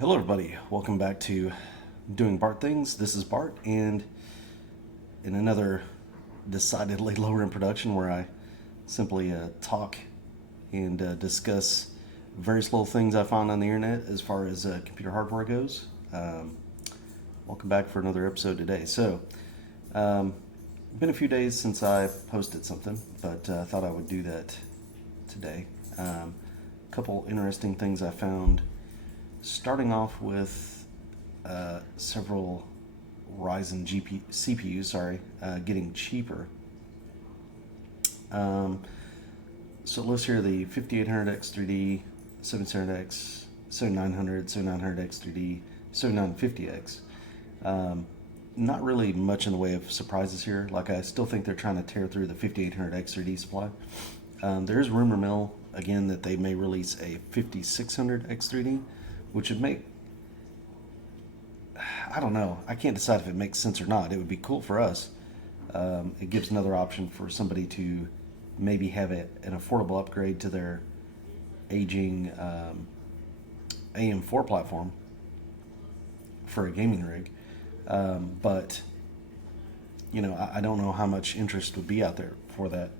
Hello everybody, welcome back to Doing Bart Things. This is Bart, and in another decidedly lower in production where I simply talk and discuss various little things I found on the internet as far as computer hardware goes. Welcome back for another episode today. Been a few days since I posted something, but I thought I would do that today. A couple interesting things I found. Starting off with several Ryzen CPUs, getting cheaper. So it lists here the 5800X 3D, 7700X, 7900, 7900X 3D, 7950X. Not really much in the way of surprises here. Like, I still think they're trying to tear through the 5800X 3D supply. There is rumor mill, again, that they may release a 5600X 3D, which would make, I don't know, I can't decide if it makes sense or not. It would be cool for us. It gives another option for somebody to maybe have an affordable upgrade to their aging AM4 platform for a gaming rig. But, you know, I don't know how much interest would be out there for that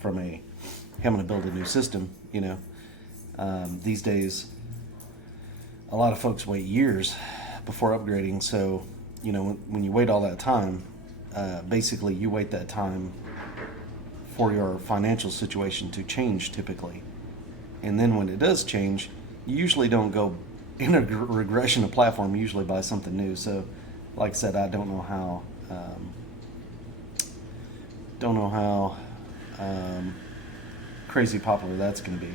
from a, hey, I'm going to build a new system, you know. These days, a lot of folks wait years before upgrading. So, you know, when you wait all that time, basically you wait that time for your financial situation to change typically. And then when it does change, you usually don't go in a regression of platform. You usually buy something new. So, like I said, I don't know how crazy popular that's going to be.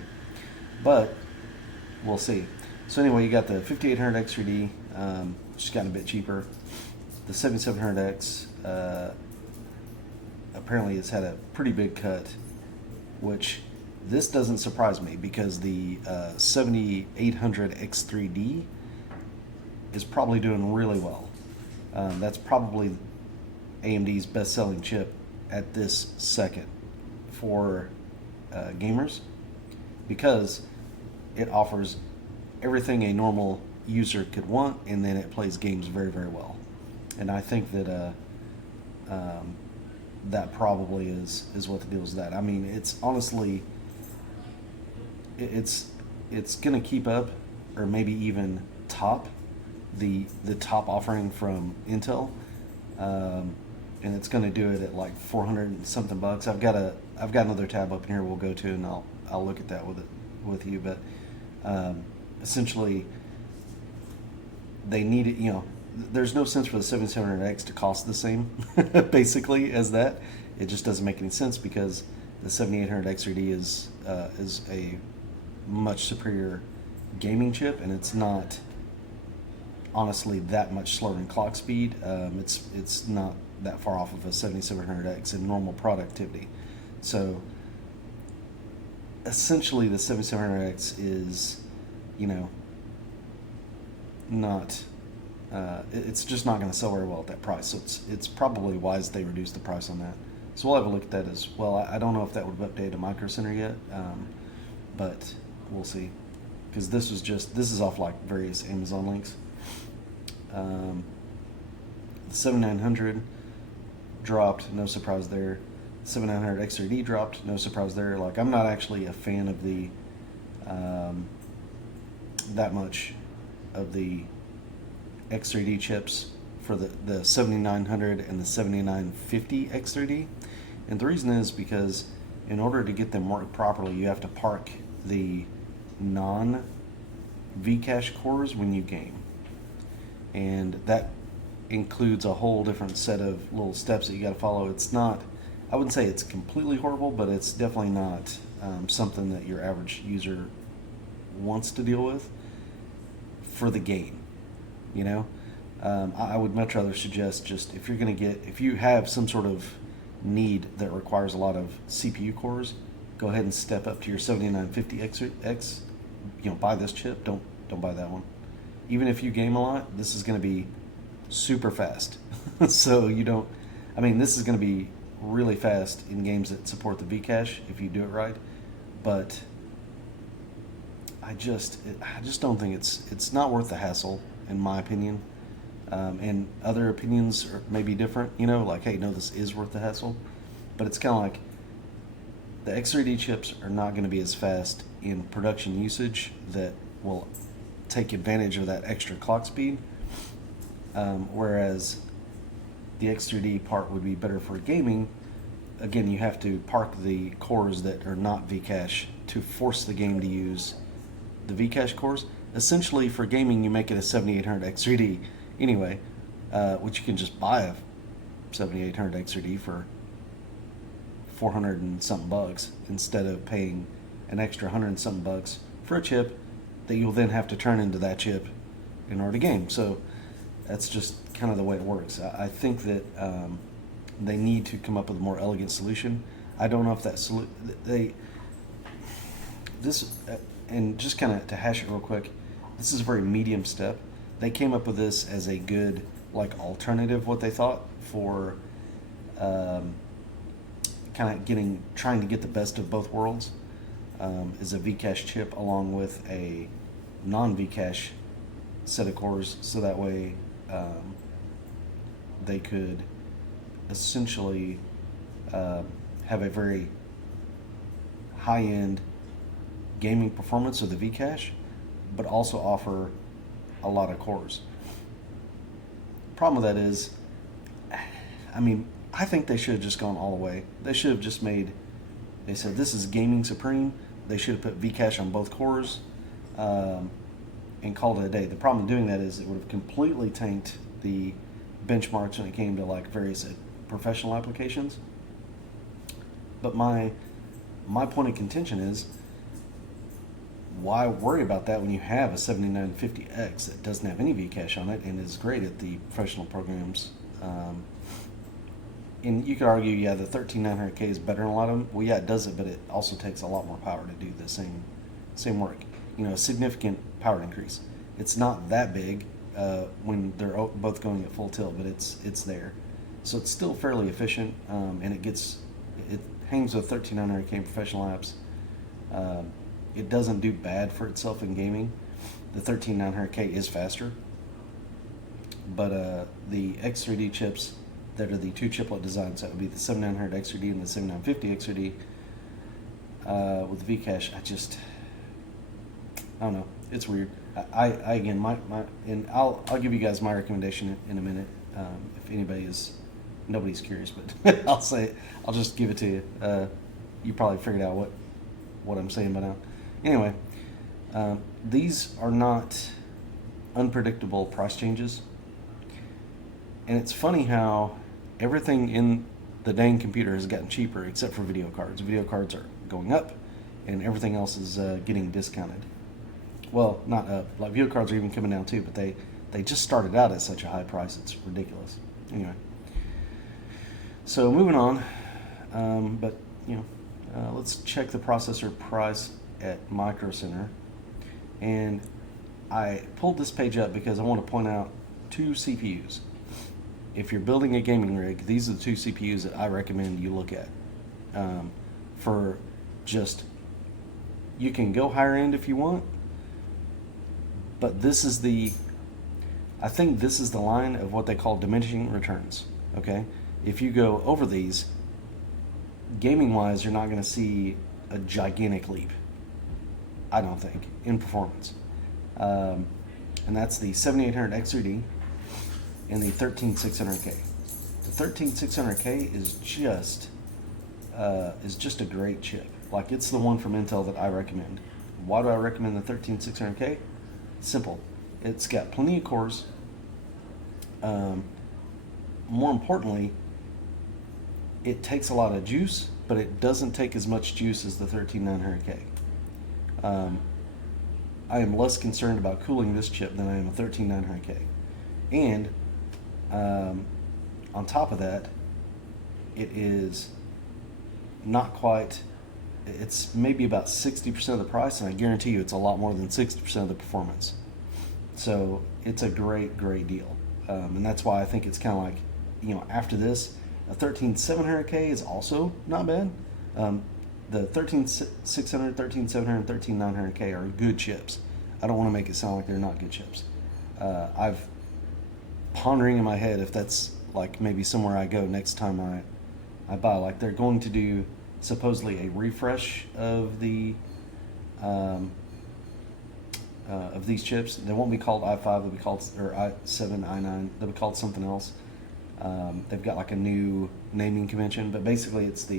But we'll see. So anyway, you got the 5800X 3D, just gotten a bit cheaper. The 7700X apparently has had a pretty big cut, which this doesn't surprise me because the 7800X 3D is probably doing really well. That's probably AMD's best-selling chip at this second for gamers, because it offers everything a normal user could want, and then it plays games very, very well. And I think that that probably is what the deal is with that. I mean, it's honestly, it's going to keep up, or maybe even top the top offering from Intel, and it's going to do it at like 400 and something bucks. I've got another tab up here we'll go to, and I'll look at that with you. But essentially, they need it. You know, there's no sense for the 7700X to cost the same, basically, as that. It just doesn't make any sense because the 7800X 3D is a much superior gaming chip, and it's not honestly that much slower in clock speed. It's not that far off of a 7700X in normal productivity. So essentially, the 7700X is, you know, not. It's just not going to sell very well at that price. So it's probably wise they reduce the price on that. So we'll have a look at that as well. I don't know if that would have updated to Micro Center yet, but we'll see. Because this is off like various Amazon links. The 7900 dropped, no surprise there. 7900X 3D dropped, no surprise there. Like, I'm not actually a fan of the that much of the X3D chips for the 7900 and the 7950 X3D. And the reason is because in order to get them work properly, you have to park the non-Vcache cores when you game. And that includes a whole different set of little steps that you got to follow. It's not, I wouldn't say it's completely horrible, but it's definitely not something that your average user wants to deal with for the game. You know, I would much rather suggest, just if you have some sort of need that requires a lot of CPU cores, go ahead and step up to your 7950X. You know, buy this chip. Don't buy that one. Even if you game a lot, this is going to be super fast. So you don't. I mean, this is going to be really fast in games that support the Vcache if you do it right. But I just don't think it's not worth the hassle, in my opinion. And other opinions are maybe different, like, hey, no, this is worth the hassle. But it's kind of like the X3D chips are not going to be as fast in production usage that will take advantage of that extra clock speed. Whereas the X3D part would be better for gaming. Again, you have to park the cores that are not Vcache to force the game to use the Vcache cores. Essentially, for gaming, you make it a 7800 X3D anyway, which you can just buy a 7800 X3D for 400 and something bucks instead of paying an extra 100 and something bucks for a chip that you'll then have to turn into that chip in order to game. So that's just kind of the way it works. I think that they need to come up with a more elegant solution. I don't know if that and just kind of to hash it real quick, this is a very medium step. They came up with this as a good alternative, what they thought, for kind of trying to get the best of both worlds, is a Vcache chip along with a non-Vcache set of cores, so that way they could essentially have a very high-end gaming performance of the Vcache, but also offer a lot of cores. Problem with that is, I think they should have just gone all the way. They should have just they said this is gaming supreme. They should have put Vcache on both cores and called it a day. The problem with doing that is it would have completely tanked the benchmarks when it came to various professional applications. But my point of contention is, why worry about that when you have a 7950X that doesn't have any Vcache on it and is great at the professional programs? And you could argue, yeah, the 13900K is better than a lot of them. Well, yeah, it does it, but it also takes a lot more power to do the same work. A significant power increase. It's not that big when they're both going at full tilt, but it's there. So it's still fairly efficient, and it hangs with 13900K in professional apps. It doesn't do bad for itself in gaming. The 13900K is faster, but the X3D chips that are the two chiplet designs, that would be the 7900 X3D and the 7950 X3D with Vcache. I don't know. It's weird. I again, and I'll give you guys my recommendation in a minute. If nobody's curious, but I'll say it. I'll just give it to you. You probably figured out what I'm saying by now. Anyway, these are not unpredictable price changes, and it's funny how everything in the dang computer has gotten cheaper except for video cards. Video cards are going up, and everything else is getting discounted. Well, not up. Video cards are even coming down too, but they just started out at such a high price, it's ridiculous. Anyway, so moving on, let's check the processor price at Micro Center, and I pulled this page up because I want to point out two CPUs. If you're building a gaming rig, these are the two CPUs that I recommend you look at. You can go higher end if you want, but I think this is the line of what they call diminishing returns. Okay, if you go over these, gaming wise, you're not going to see a gigantic leap, I don't think, in performance. And that's the 7800 X3D and the 13600K. The 13600K is just a great chip. It's the one from Intel that I recommend. Why do I recommend the 13600K? Simple. It's got plenty of cores. More importantly, it takes a lot of juice, but it doesn't take as much juice as the 13900K. I am less concerned about cooling this chip than I am a 13900K. And on top of that, it is not quite, it's maybe about 60% of the price, and I guarantee you it's a lot more than 60% of the performance. So it's a great deal. And that's why I think it's kind of like, after this, a 13700K is also not bad. the 13600, 13700, 13900K are good chips. I don't want to make it sound like they're not good chips. I've pondering in my head if that's like maybe somewhere I go next time I buy. Like they're going to do supposedly a refresh of of these chips. They won't be called i5. They'll be called or i7, i9. They'll be called something else. They've got like a new naming convention, but basically it's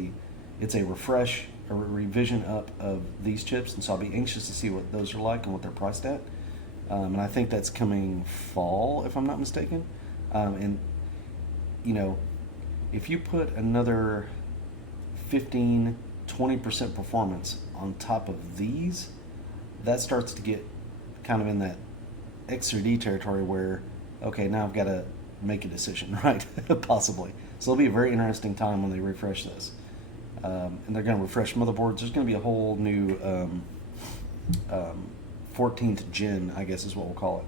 a refresh, a revision up of these chips, and so I'll be anxious to see what those are like and what they're priced at. And I think that's coming fall, if I'm not mistaken. And you know, if you put another 15, 20% performance on top of these, that starts to get kind of in that XRD territory where, okay, now I've got to make a decision, right? Possibly. So it'll be a very interesting time when they refresh this. And they're going to refresh motherboards. There's going to be a whole new 14th gen, I guess is what we'll call it.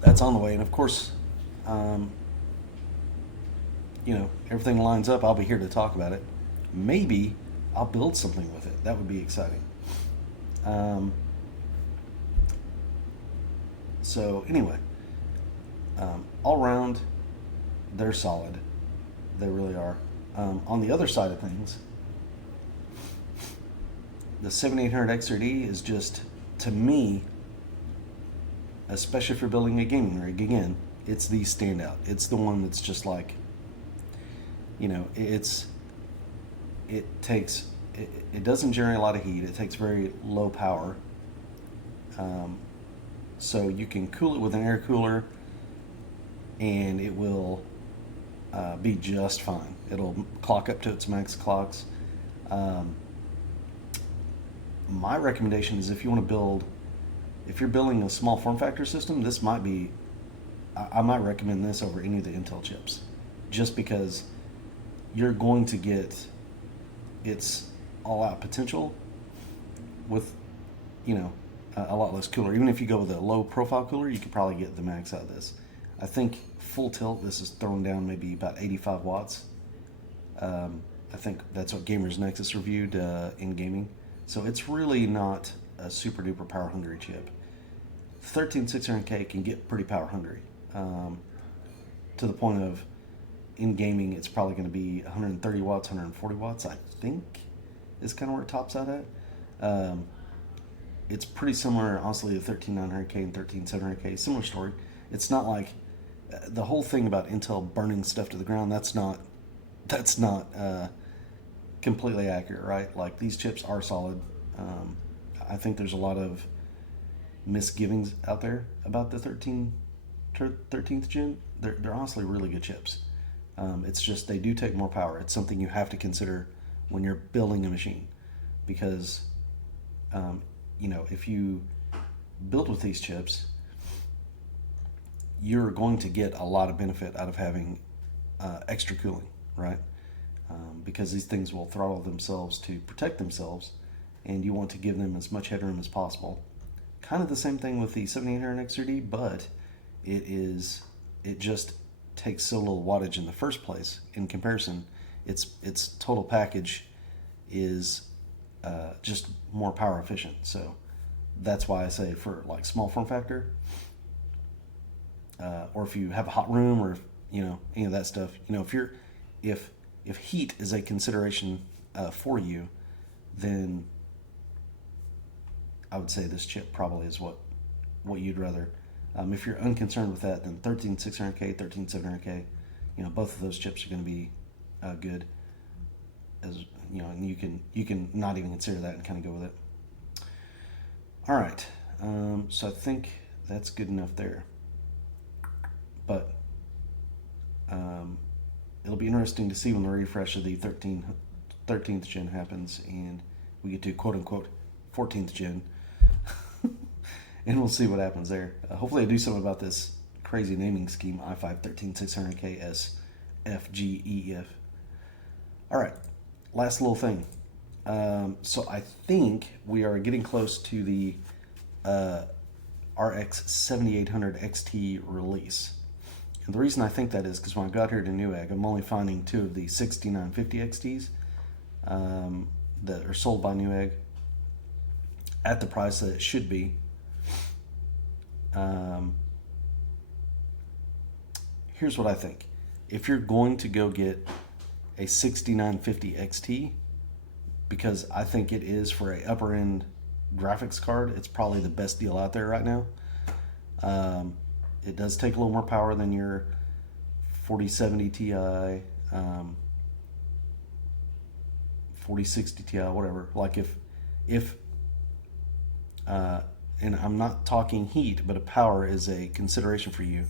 That's on the way. And of course, you know, everything lines up. I'll be here to talk about it. Maybe I'll build something with it. That would be exciting. So anyway, all around, they're solid. They really are. On the other side of things, the 7800 XRD is just, to me, especially if you're building a gaming rig, again, it's the standout. It's the one that's just like, you know, it doesn't generate a lot of heat. It takes very low power. So you can cool it with an air cooler and it will be just fine. It'll clock up to its max clocks. My recommendation is if you're building a small form factor system, this might be, I might recommend this over any of the Intel chips, just because you're going to get its all-out potential with, you know, a lot less cooler. Even if you go with a low-profile cooler, you could probably get the max out of this. I think full tilt, this is throwing down maybe about 85 watts. I think that's what Gamers Nexus reviewed in gaming. So it's really not a super duper power hungry chip. 13600K can get pretty power hungry, to the point of in gaming it's probably going to be 130 watts, 140 watts, I think is kind of where it tops out at. It's pretty similar, honestly, to 13900K and 13700K. Similar story. It's not like the whole thing about Intel burning stuff to the ground. That's not completely accurate, right? Like these chips are solid. I think there's a lot of misgivings out there about the 13th gen. They're honestly really good chips. It's just they do take more power. It's something you have to consider when you're building a machine, because you know, if you build with these chips, you're going to get a lot of benefit out of having extra cooling, right? Because these things will throttle themselves to protect themselves, and you want to give them as much headroom as possible. Kind of the same thing with the 7800 XRD, but it just takes so little wattage in the first place. In comparison, its total package is just more power efficient. So that's why I say for like small form factor, or if you have a hot room, or you know, any of that stuff, you know, if heat is a consideration for you, then I would say this chip probably is what you'd rather. If you're unconcerned with that, then 13600K, 13700K, you know, both of those chips are going to be good. As you know, and you can not even consider that and kind of go with it. All right, so I think that's good enough there. But it'll be interesting to see when the refresh of the 13th gen happens and we get to quote unquote 14th gen. And we'll see what happens there. Hopefully I do something about this crazy naming scheme, i5 13600K S F G E F. All right, last little thing. So I think we are getting close to the RX 7800 XT release. And the reason I think that is because when I got here to Newegg, I'm only finding two of the 6950 XTs that are sold by Newegg at the price that it should be. Here's what I think. If you're going to go get a 6950 XT, because I think it is for a upper end graphics card, it's probably the best deal out there right now. It does take a little more power than your 4070 Ti, 4060 Ti, whatever. Like if and I'm not talking heat, but if power is a consideration for you,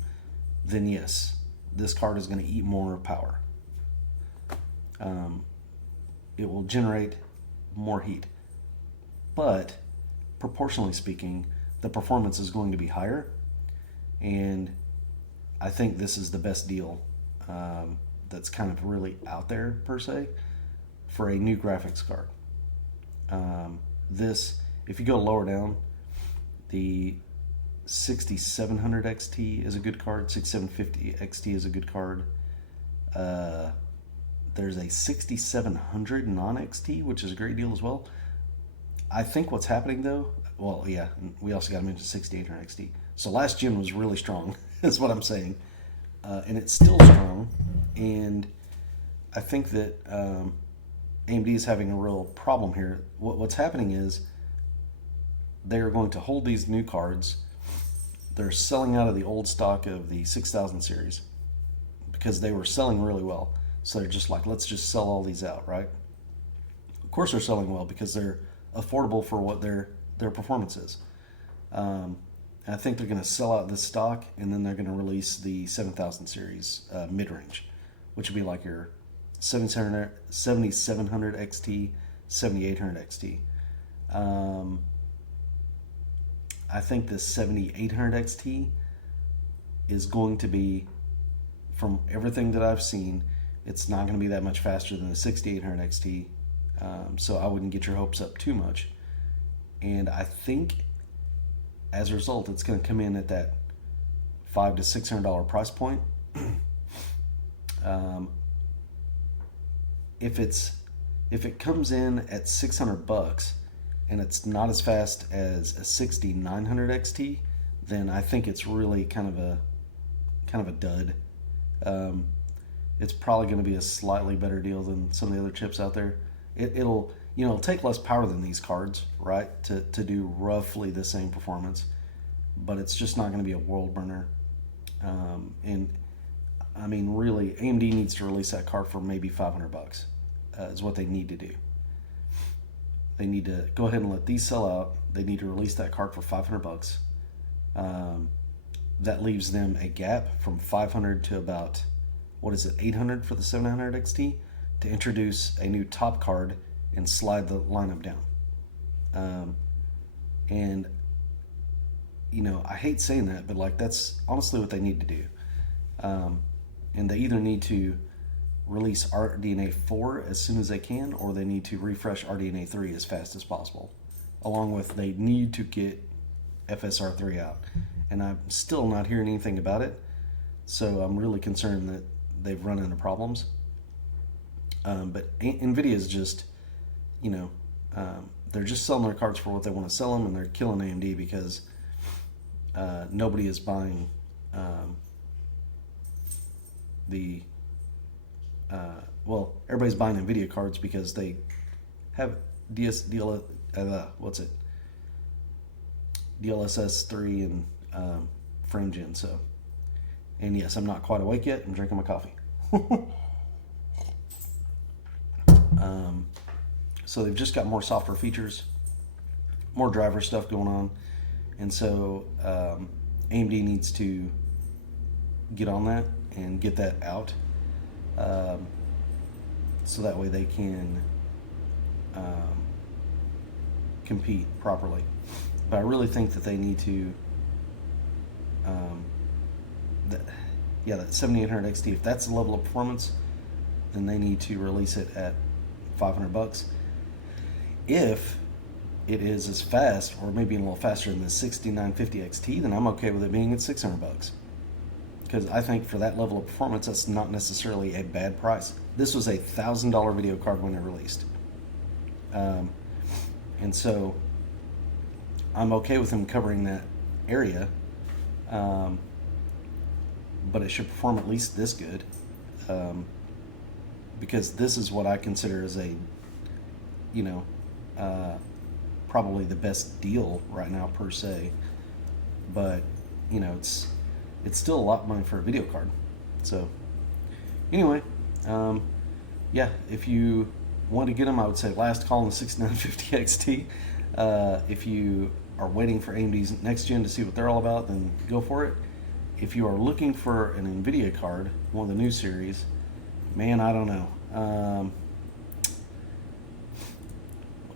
then yes, this card is going to eat more power. It will generate more heat, but proportionally speaking, the performance is going to be higher, and I think this is the best deal that's kind of really out there per se for a new graphics card. This, if you go lower down, the 6700 XT is a good card. 6750 XT is a good card. There's a 6700 non-XT, which is a great deal as well. I think what's happening though, well, yeah, we also got to mention 6800 XT. So last gen was really strong, is what I'm saying. And it's still strong. And I think that AMD is having a real problem here. What's happening is they are going to hold these new cards. They're selling out of the old stock of the 6000 series because they were selling really well. So they're just like, let's just sell all these out, right? Of course they're selling well because they're affordable for what their performance is. I think they're going to sell out this stock, and then they're going to release the 7000 series mid-range, which would be like your 7700 XT, 7800 XT. I think the 7800 XT is going to be, from everything that I've seen, it's not going to be that much faster than the 6800 XT. So I wouldn't get your hopes up too much. And I think as a result, it's going to come in at that $500 to $600 price point. If it comes in at $600 and it's not as fast as a 6900 XT, then I think it's really kind of a dud. It's probably going to be a slightly better deal than some of the other chips out there. It'll take less power than these cards, right, to do roughly the same performance, but it's just not going to be a world burner. And I mean, really, AMD needs to release that card for maybe $500. Is what they need to do. They need to go ahead and let these sell out. They need to release that card for $500. That leaves them a gap from 500 to about, what is it, 800 for the 700 XT to introduce a new top card and slide the lineup down. And I hate saying that, but like that's honestly what they need to do. And they either need to release RDNA 4 as soon as they can, or they need to refresh RDNA 3 as fast as possible. Along with, they need to get FSR 3 out. And I'm still not hearing anything about it, so I'm really concerned that they've run into problems. But NVIDIA is just, they're just selling their cards for what they want to sell them, and they're killing AMD because nobody is buying everybody's buying NVIDIA cards because they have DLSS 3 and frame gen. So, and yes, I'm not quite awake yet. I'm drinking my coffee. So they've just got more software features, more driver stuff going on, and so AMD needs to get on that and get that out, so that way they can compete properly. But I really think that they need to, that 7800 XT, if that's the level of performance, then they need to release it at $500. If it is as fast, or maybe a little faster than the 6950 XT, then I'm okay with it being at $600. because I think for that level of performance, that's not necessarily a bad price. This was a $1,000 video card when it released. And so I'm okay with them covering that area, but it should perform at least this good, because this is what I consider as a, you know, probably the best deal right now per se. But you know, it's still a lot of money for a video card. So anyway, yeah, if you want to get them, I would say last call on the 6950 XT. If you are waiting for AMD's next gen to see what they're all about, then go for it. If you are looking for an NVIDIA card, one of the new series, man, I don't know.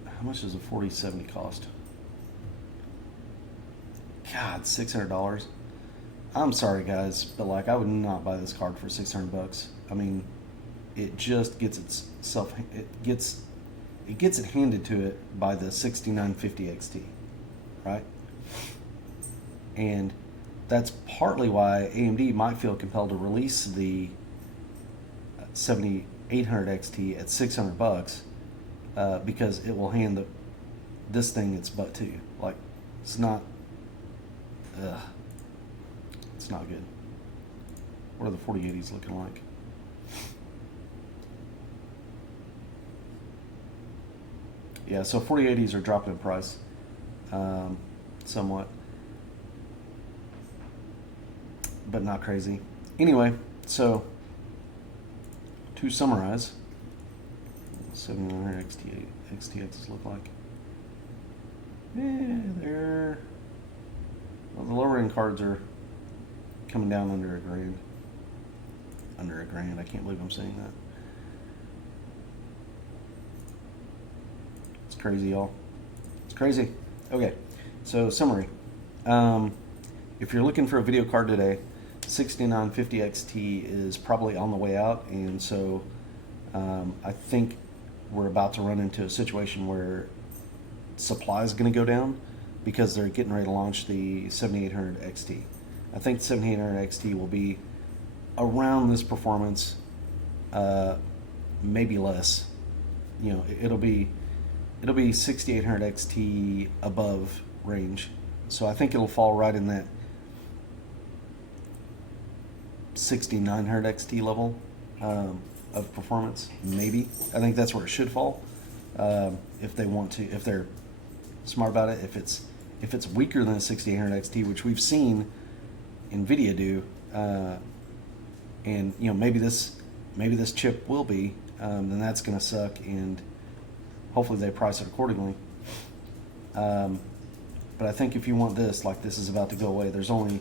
How much does a 4070 cost? God, $600. I'm sorry, guys, but like, I would not buy this card for $600. I mean, it just gets itself, it gets it handed to it by the 6950 XT, right? And that's partly why AMD might feel compelled to release the 7800 XT at $600, because it will hand this thing its butt to you. Like, it's not, it's not good. What are the 4080s looking like? Yeah, so 4080s are dropping in price, somewhat, but not crazy. Anyway, so to summarize, 7900 XTXs look like. Yeah, they're, well, the lower end cards are coming down under a grand. Under a grand. I can't believe I'm saying that. It's crazy, y'all. It's crazy. Okay, so summary. If you're looking for a video card today, 6950 XT is probably on the way out, and so I think we're about to run into a situation where supply is going to go down because they're getting ready to launch the 7800 XT. I think the 7800 XT will be around this performance, maybe less. You know, it'll be 6800 XT above range. So I think it'll fall right in that 6900 XT level of performance, maybe. I think that's where it should fall, if they want to, if they're smart about it. If it's weaker than a 6800 XT, which we've seen NVIDIA do, and you know, maybe this chip will be, then that's going to suck, and hopefully they price it accordingly. But I think if you want this, like, this is about to go away. There's only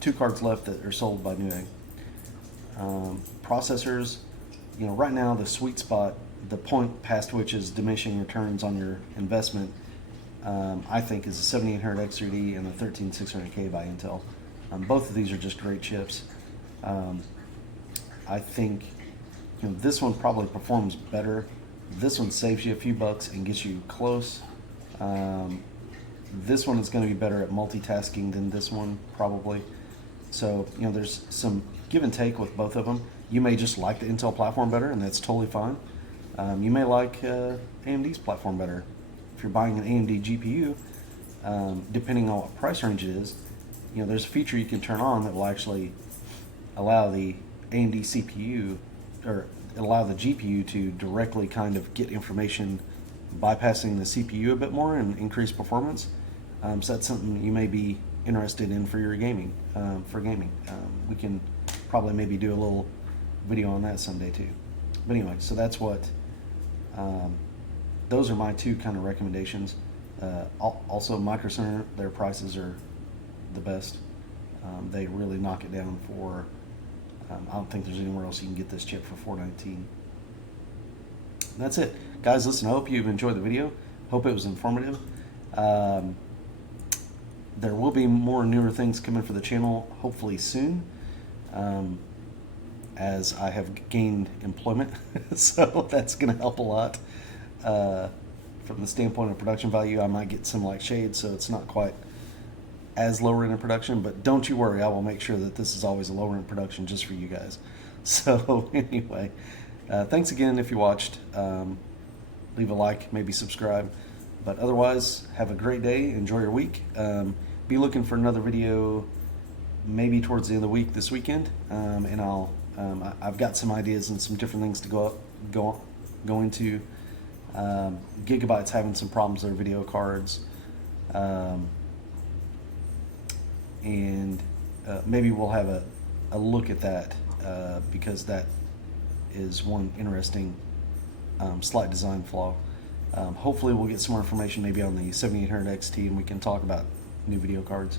2 cards left that are sold by Newegg. Processors, you know, right now the sweet spot, the point past which is diminishing returns on your investment, I think is the 7800 X3D and the 13600K by Intel. Both of these are just great chips. I think, you know, this one probably performs better. This one saves you a few bucks and gets you close. This one is going to be better at multitasking than this one, probably. So, you know, there's some give and take with both of them. You may just like the Intel platform better, and that's totally fine. You may like AMD's platform better. If you're buying an AMD GPU, depending on what price range it is, you know, there's a feature you can turn on that will actually allow the AMD CPU, or allow the GPU to directly kind of get information bypassing the CPU a bit more and increase performance. So that's something you may be interested in for your gaming. We can probably maybe do a little video on that someday too. But anyway, so that's what, those are my 2 kind of recommendations. Also, Micro Center, their prices are the best. They really knock it down for, I don't think there's anywhere else you can get this chip for $419. That's it, guys. Listen, I hope you've enjoyed the video. Hope it was informative. There will be more newer things coming for the channel, hopefully soon, as I have gained employment. So that's going to help a lot. From the standpoint of production value, I might get some like shade, so it's not quite as lower end production, but don't you worry, I will make sure that this is always a lower end production just for you guys. So anyway, thanks again if you watched. Leave a like, maybe subscribe. But otherwise, have a great day. Enjoy your week. Be looking for another video maybe towards the end of the week this weekend. And I've got some ideas and some different things to go into. Gigabyte's having some problems with their video cards. And maybe we'll have a look at that because that is one interesting slight design flaw. Hopefully we'll get some more information maybe on the 7800 XT and we can talk about new video cards.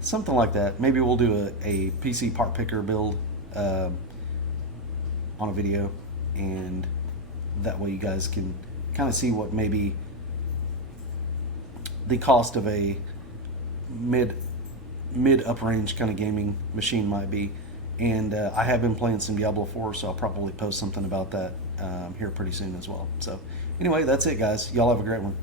Something like that. Maybe we'll do a PC Partpicker build on a video, and that way you guys can kind of see what maybe the cost of a mid upper range kind of gaming machine might be. And I have been playing some Diablo 4, so I'll probably post something about that here pretty soon as well. So anyway, that's it, guys. Y'all have a great one.